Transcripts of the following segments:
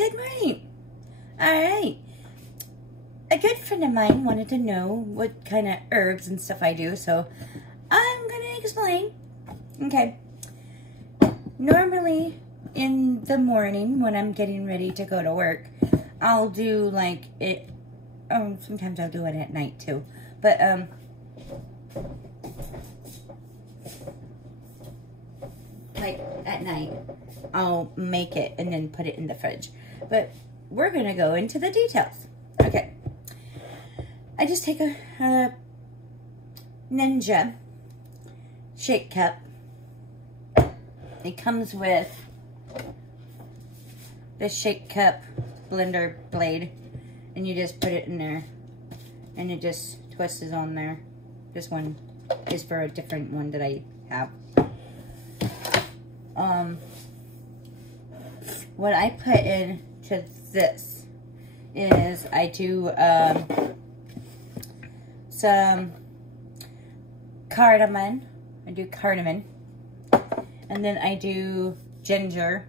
Good morning. All right. A good friend of mine wanted to know what kind of herbs and stuff I do, so I'm going to explain. Okay. Normally, in the morning, when I'm getting ready to go to work, I'll do like it. Oh, sometimes I'll do it at night too. But, like at night, I'll make it and then put it in the fridge. But we're going to go into the details. Okay. I just take a Ninja shake cup. It comes with the shake cup blender blade, and you just put it in there, and it just twists on there. This one is for a different one that I have. What I put into this is I do some cardamom. I do cardamom. And then I do ginger.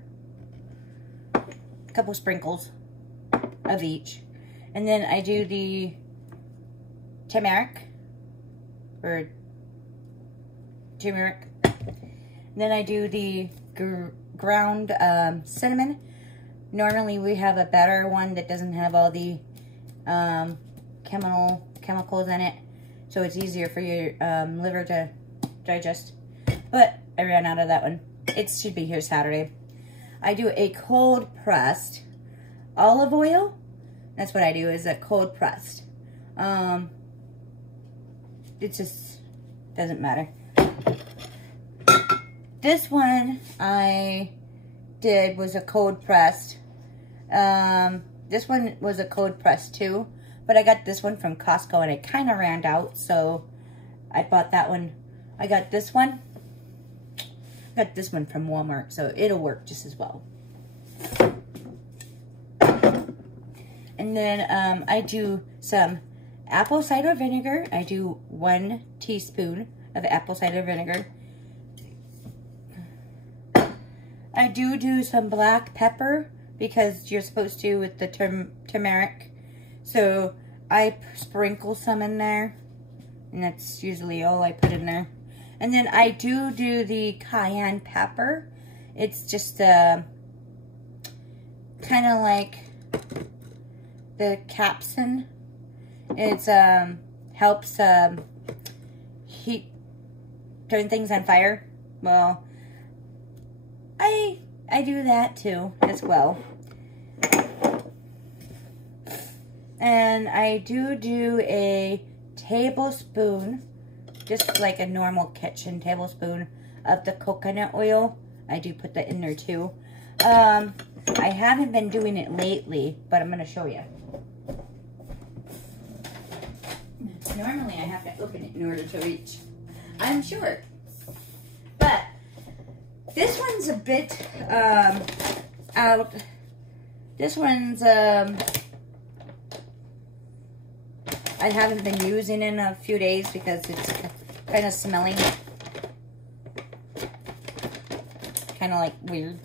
A couple sprinkles of each. And then I do the turmeric. Or turmeric. And then I do the ground cinnamon. Normally we have a better one that doesn't have all the chemicals in it, so it's easier for your liver to digest. But I ran out of that one. It should be here Saturday. I do a cold pressed olive oil. That's what I do, is a cold pressed. It just doesn't matter. This one I did was a cold pressed. This one was a cold pressed too, but I got this one from Costco and it kind of ran out, so I bought that one. I got this one. I got this one from Walmart, so it'll work just as well. And then I do some apple cider vinegar. I do 1 teaspoon of apple cider vinegar. I do some black pepper because you're supposed to with the turmeric. So I sprinkle some in there, and that's usually all I put in there. And then I do the cayenne pepper. It's just kind of like the capsaicin. It's helps turn things on fire. Well, I do that too as well. And I do a tablespoon, just like a normal kitchen tablespoon of the coconut oil. I do put that in there too. I haven't been doing it lately, but I'm going to show you. Normally I have to open it in order to reach. I'm short. But this one's a bit out. This one's I haven't been using in a few days because it's kind of smelly. Kind of like weird.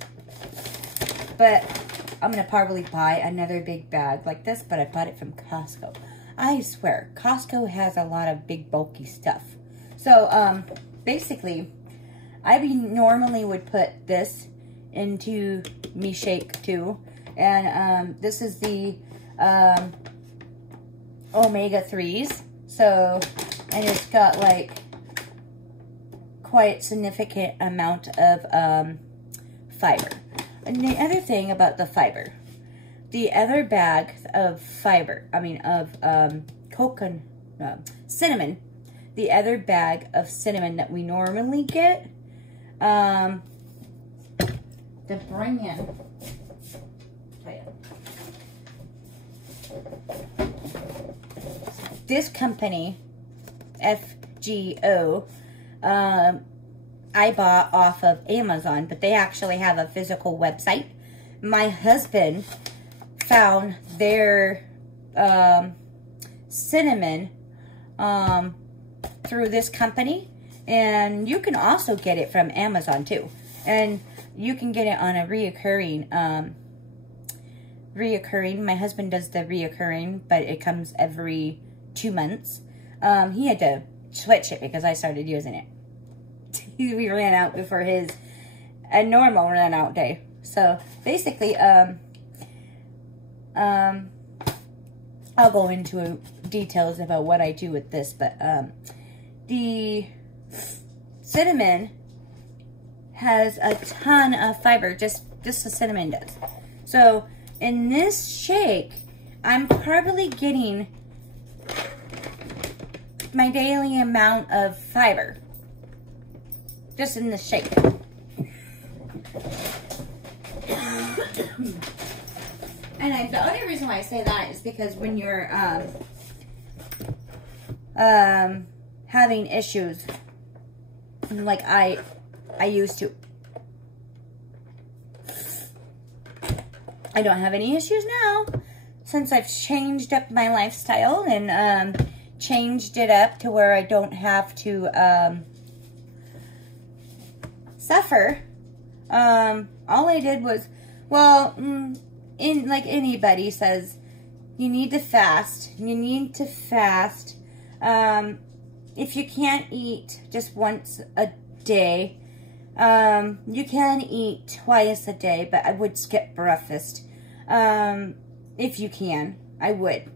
But I'm going to probably buy another big bag like this, but I bought it from Costco. I swear, Costco has a lot of big bulky stuff. So, basically, I normally would put this into me shake too. And this is the omega-3s. So, and it's got like quite significant amount of fiber. And the other thing about the fiber, the other bag of fiber, cinnamon, the other bag of cinnamon that we normally get, the bring-in, this company, FGO, I bought off of Amazon, but they actually have a physical website. My husband found their cinnamon through this company, and you can also get it from Amazon too. And you can get it on a reoccurring reoccurring. My husband does the reoccurring, but it comes every 2 months. He had to switch it because I started using it. We ran out before his normal ran out day. So basically, I'll go into details about what I do with this, but the cinnamon has a ton of fiber, just the cinnamon does. So in this shake, I'm probably getting my daily amount of fiber just in this shake. And the only reason why I say that is because when you're having issues like I used to, I don't have any issues now since I've changed up my lifestyle and changed it up to where I don't have to suffer. All I did was, well, like anybody says, you need to fast. You need to fast. If you can't eat just once a day, you can eat twice a day, but I would skip breakfast. If you can, I would.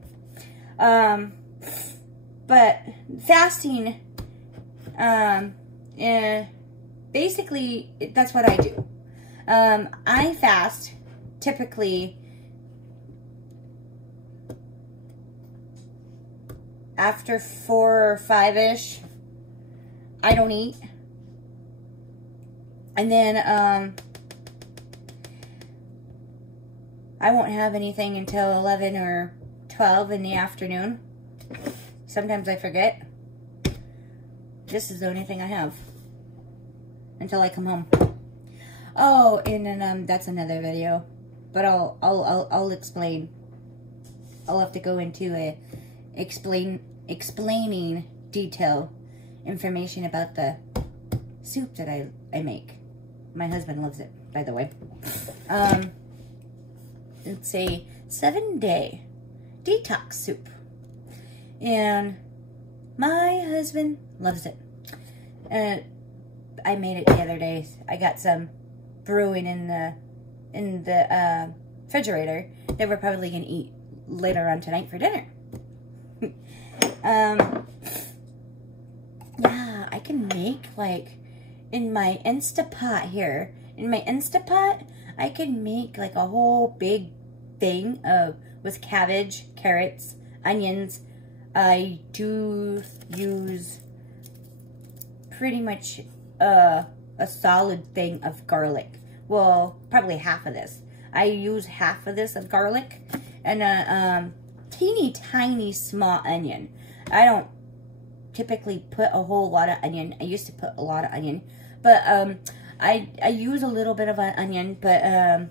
But fasting, basically, that's what I do. I fast typically after 4 or 5-ish. I don't eat. And then, I won't have anything until 11 or 12 in the afternoon. Sometimes I forget. This is the only thing I have until I come home. Oh, and then that's another video, but I'll explain. I'll have to go into a explaining detail information about the soup that I make. My husband loves it, by the way. It's a 7-day detox soup, and my husband loves it. I made it the other day. I got some brewing in the refrigerator that we're probably gonna eat later on tonight for dinner. Yeah, I can make, like, in my Instapot here. In my Instapot, I can make like a whole big thing with cabbage, carrots, onions. I do use pretty much a solid thing of garlic. Well, probably half of this. I use half of this of garlic and a teeny tiny small onion. I don't typically put a whole lot of onion. I used to put a lot of onion, but I use a little bit of an onion, but I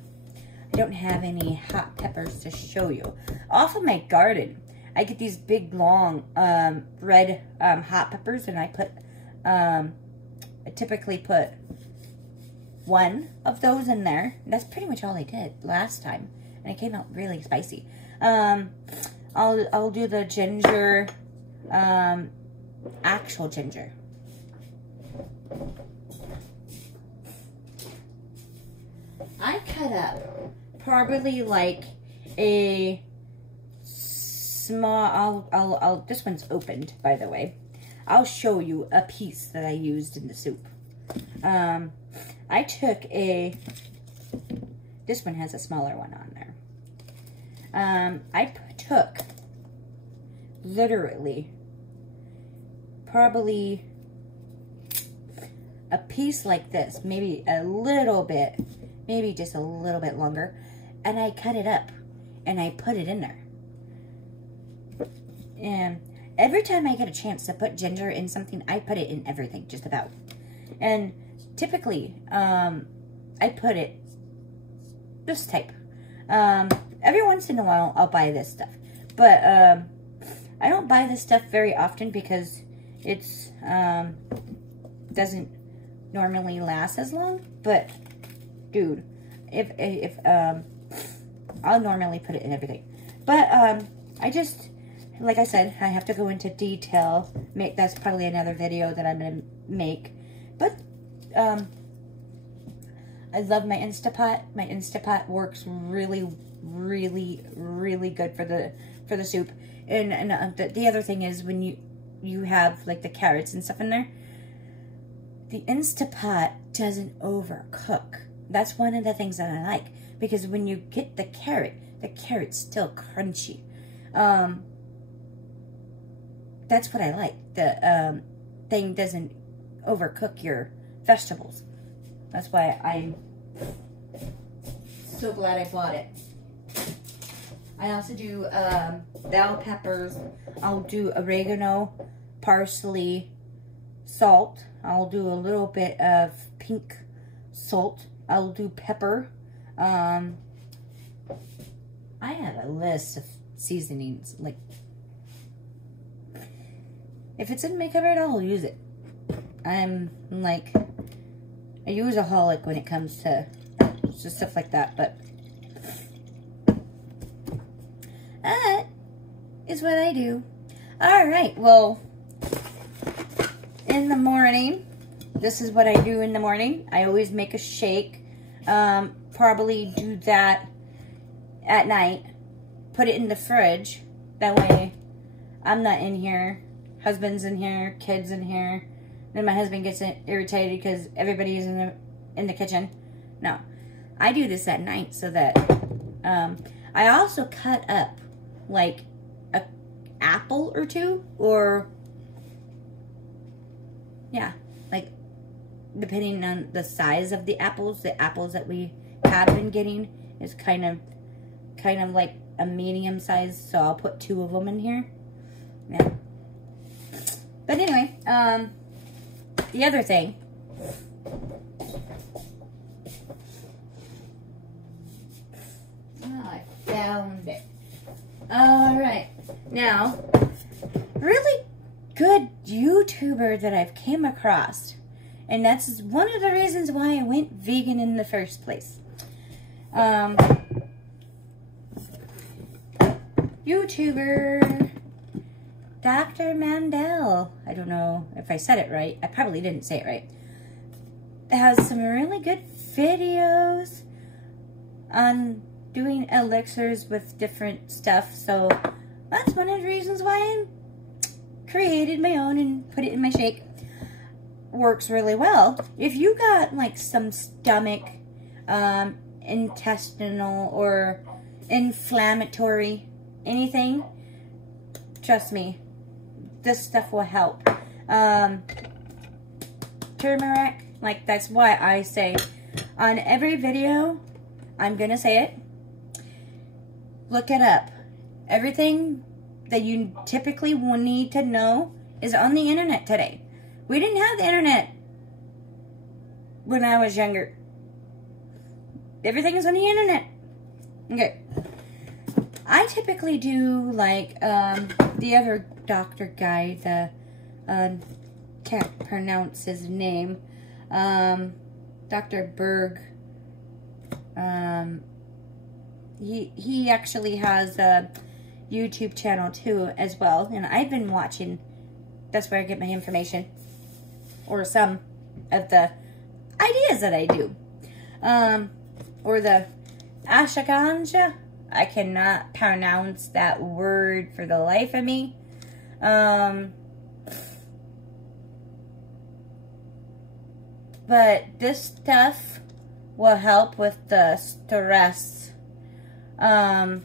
don't have any hot peppers to show you. Off of my garden, I get these big long red hot peppers, and I typically put 1 of those in there. And that's pretty much all I did last time, and it came out really spicy. I'll do the ginger, actual ginger. I cut up probably like a small, this one's opened, by the way. I'll show you a piece that I used in the soup. I took this one has a smaller one on there. I took literally probably a piece like this, maybe a little bit, maybe just a little bit longer, and I cut it up and I put it in there. And every time I get a chance to put ginger in something, I put it in everything, just about. And typically, I put it this type. Every once in a while, I'll buy this stuff. But I don't buy this stuff very often because it's doesn't normally last as long. But dude, if I'll normally put it in everything. But, I just, like I said, I have to go into detail. That's probably another video that I'm going to make. But, I love my Instapot. My Instapot works really, really, really good for the soup. And the other thing is when you have like the carrots and stuff in there, the Instapot doesn't overcook. That's one of the things that I like, because when you get the carrot's still crunchy. That's what I like. The thing doesn't overcook your vegetables. That's why I'm so glad I bought it. I also do bell peppers. I'll do oregano, parsley, salt. I'll do a little bit of pink salt. I'll do pepper. I have a list of seasonings. Like, if it's in my cupboard, I'll use it. I'm like a useaholic when it comes to just stuff like that, but that is what I do. Alright, well, in the morning, this is what I do in the morning. I always make a shake. Probably do that at night. Put it in the fridge. That way, I'm not in here. Husband's in here. Kids in here. Then my husband gets irritated because everybody is in the kitchen. No. I do this at night so that... I also cut up, like, an apple or two. Or... yeah. Like, depending on the size of the apples that we have been getting is kind of like a medium size, so I'll put 2 of them in here. Yeah. But anyway, the other thing, I found it. Alright, now, really good YouTuber that I've came across, and that's one of the reasons why I went vegan in the first place. YouTuber Dr. Mandel. I don't know if I said it right. I probably didn't say it right. It has some really good videos on doing elixirs with different stuff. So that's one of the reasons why I created my own and put it in my shake. Works really well. If you got like some stomach, intestinal or inflammatory anything, trust me, this stuff will help. Turmeric, like that's why I say on every video, I'm gonna say it, look it up. Everything that you typically will need to know is on the internet today. We didn't have the internet when I was younger. Everything is on the internet. Okay. I typically do like the other doctor guy, can't pronounce his name, Dr. Berg. He actually has a YouTube channel too as well, and I've been watching. That's where I get my information, or some of the ideas that I do, or the ashwagandha. I cannot pronounce that word for the life of me. But this stuff will help with the stress. And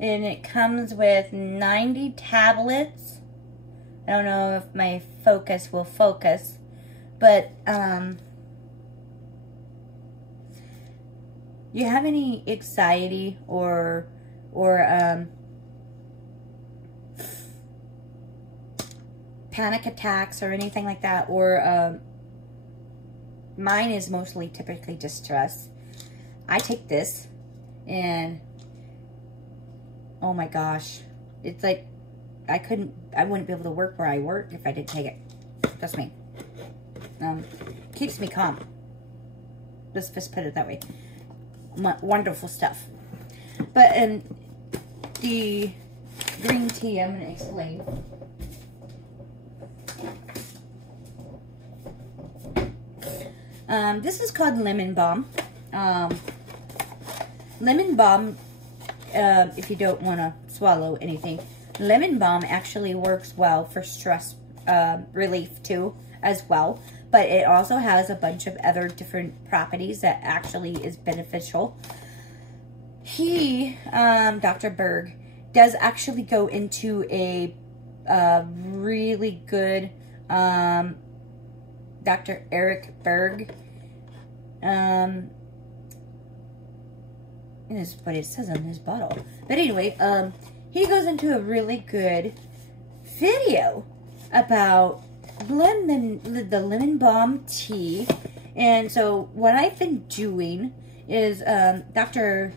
it comes with 90 tablets. I don't know if my focus will focus, but you have any anxiety or panic attacks or anything like that, or mine is mostly typically just stress. I take this and oh my gosh, it's like I wouldn't be able to work where I work if I didn't take it. Trust me. Keeps me calm. Let's just put it that way. Wonderful stuff. But the green tea, I'm going to explain. This is called Lemon Balm. Lemon Balm, if you don't want to swallow anything, Lemon Balm actually works well for stress relief too, as well. But it also has a bunch of other different properties that actually is beneficial. He, Dr. Berg, does actually go into a really good, Dr. Eric Berg, is what it says on his bottle. But anyway, he goes into a really good video about the lemon balm tea. And so what I've been doing is Dr.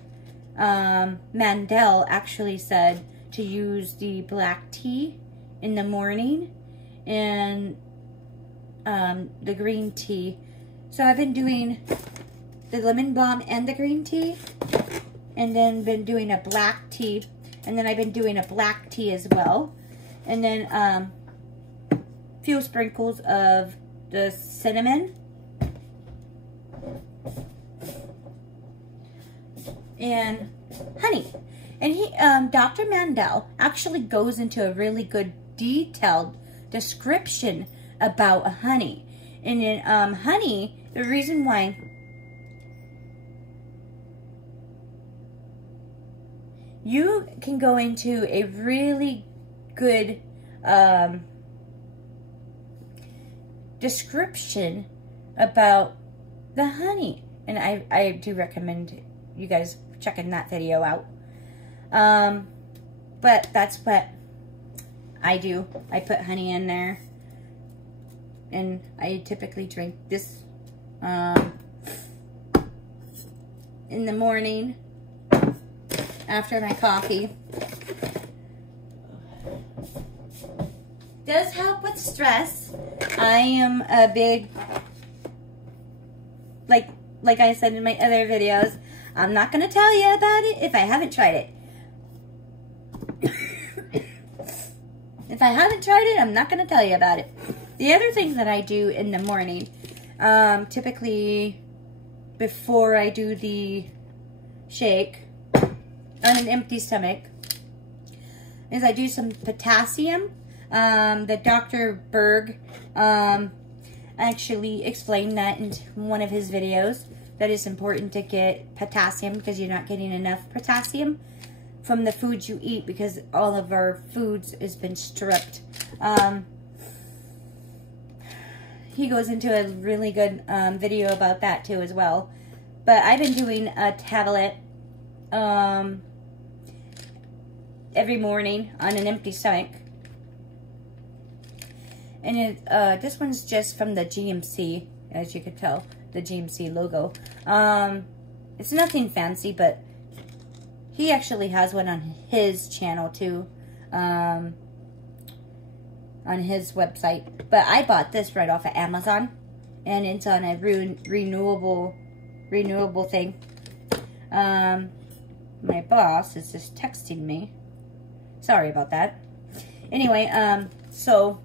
Mandel actually said to use the black tea in the morning and the green tea. So I've been doing the lemon balm and the green tea, and then been doing a black tea, and then I've been doing a black tea as well, and then few sprinkles of the cinnamon and honey. And he, Dr. Mandel actually goes into a really good detailed description about honey. And in honey, the reason why you can go into a really good description about the honey. And I do recommend you guys checking that video out. But that's what I do. I put honey in there. And I typically drink this in the morning after my coffee. Does help with stress. I am a big, like I said in my other videos, I'm not going to tell you about it if I haven't tried it. If I haven't tried it, I'm not going to tell you about it. The other thing that I do in the morning, typically before I do the shake on an empty stomach, is I do some potassium. The Dr. Berg actually explained that in one of his videos, that it's important to get potassium because you're not getting enough potassium from the foods you eat, because all of our foods has been stripped. He goes into a really good video about that too as well. But I've been doing a tablet every morning on an empty stomach. And this one's just from the GMC, as you could tell, the GMC logo. It's nothing fancy, but he actually has one on his channel too, on his website. But I bought this right off of Amazon, and it's on a renewable thing. My boss is just texting me. Sorry about that. Anyway, so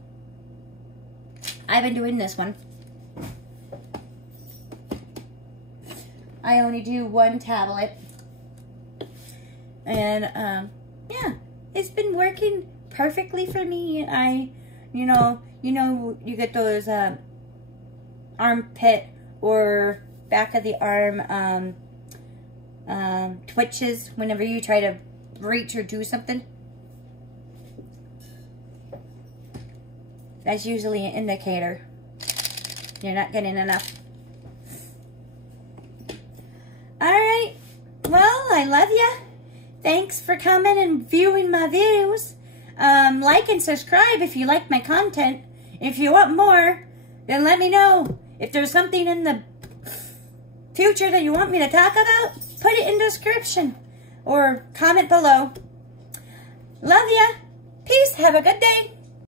I've been doing this one. I only do one tablet. And, yeah, it's been working perfectly for me. And you get those, armpit or back of the arm, twitches whenever you try to reach or do something. That's usually an indicator you're not getting enough. Alright, well, I love you. Thanks for coming and viewing my videos. Like and subscribe if you like my content. If you want more, then let me know. If there's something in the future that you want me to talk about, put it in the description or comment below. Love ya. Peace. Have a good day.